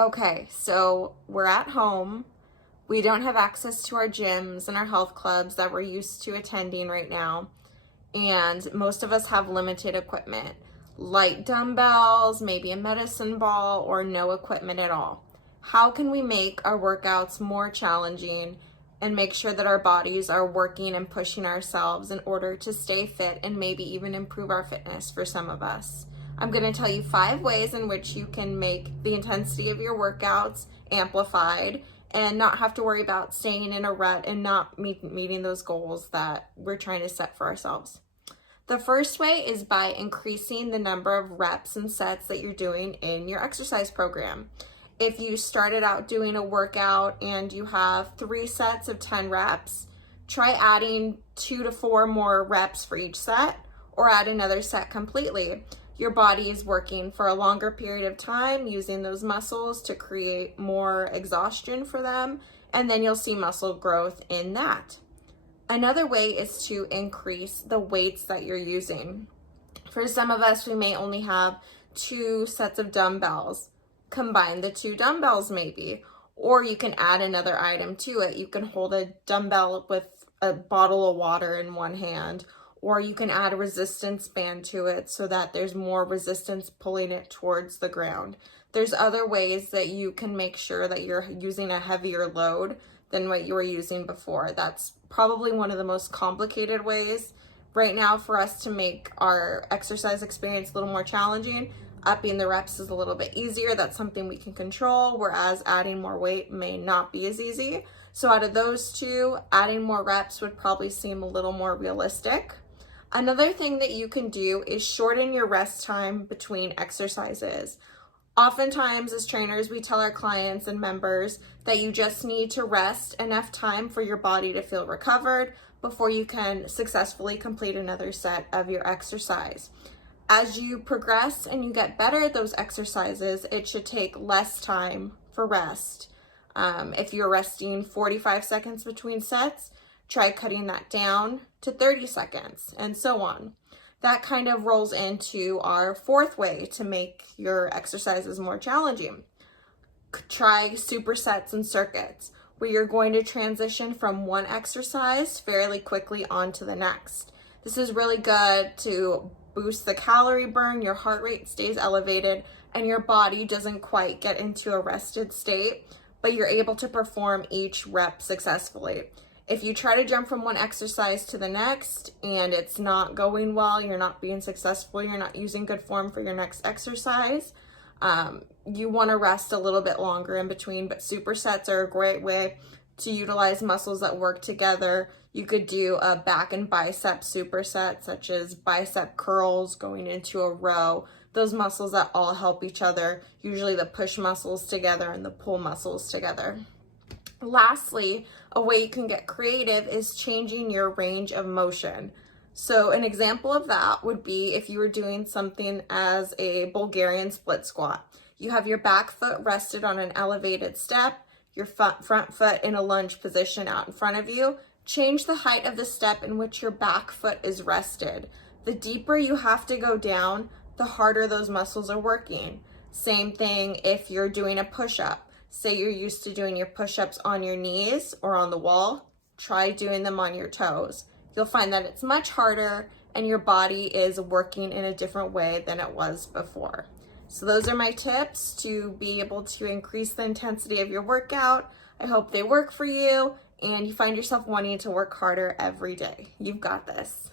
Okay, so we're at home. We don't have access to our gyms and our health clubs that we're used to attending right now. And most of us have limited equipment, light dumbbells, maybe a medicine ball, or no equipment at all. How can we make our workouts more challenging and make sure that our bodies are working and pushing ourselves in order to stay fit and maybe even improve our fitness for some of us? I'm going to tell you 5 ways in which you can make the intensity of your workouts amplified and not have to worry about staying in a rut and not meeting those goals that we're trying to set for ourselves. The first way is by increasing the number of reps and sets that you're doing in your exercise program. If you started out doing a workout and you have 3 sets of 10 reps, try adding 2 to 4 more reps for each set, or add another set completely. Your body is working for a longer period of time using those muscles to create more exhaustion for them, and then you'll see muscle growth in that. Another way is to increase the weights that you're using. For some of us, we may only have 2 sets of dumbbells. Combine the 2 dumbbells maybe, or you can add another item to it. You can hold a dumbbell with a bottle of water in one hand, or you can add a resistance band to it so that there's more resistance pulling it towards the ground. There's other ways that you can make sure that you're using a heavier load than what you were using before. That's probably one of the most complicated ways right now for us to make our exercise experience a little more challenging. Upping the reps is a little bit easier. That's something we can control, whereas adding more weight may not be as easy. So out of those 2, adding more reps would probably seem a little more realistic. Another thing that you can do is shorten your rest time between exercises. Oftentimes as trainers, we tell our clients and members that you just need to rest enough time for your body to feel recovered before you can successfully complete another set of your exercise. As you progress and you get better at those exercises, it should take less time for rest. If you're resting 45 seconds between sets, try cutting that down to 30 seconds, and so on. That kind of rolls into our 4th way to make your exercises more challenging. Try supersets and circuits, where you're going to transition from one exercise fairly quickly onto the next. This is really good to boost the calorie burn, your heart rate stays elevated, and your body doesn't quite get into a rested state, but you're able to perform each rep successfully. If you try to jump from one exercise to the next and it's not going well, you're not being successful, you're not using good form for your next exercise, you want to rest a little bit longer in between, but supersets are a great way to utilize muscles that work together. You could do a back and bicep superset, such as bicep curls going into a row. Those muscles that all help each other, usually the push muscles together and the pull muscles together. Lastly, a way you can get creative is changing your range of motion. So an example of that would be if you were doing something as a Bulgarian split squat. You have your back foot rested on an elevated step, your front foot in a lunge position out in front of you. Change the height of the step in which your back foot is rested. The deeper you have to go down, the harder those muscles are working. Same thing if you're doing a push-up. Say you're used to doing your push-ups on your knees or on the wall, try doing them on your toes. You'll find that it's much harder and your body is working in a different way than it was before. So those are my tips to be able to increase the intensity of your workout. I hope they work for you and you find yourself wanting to work harder every day. You've got this.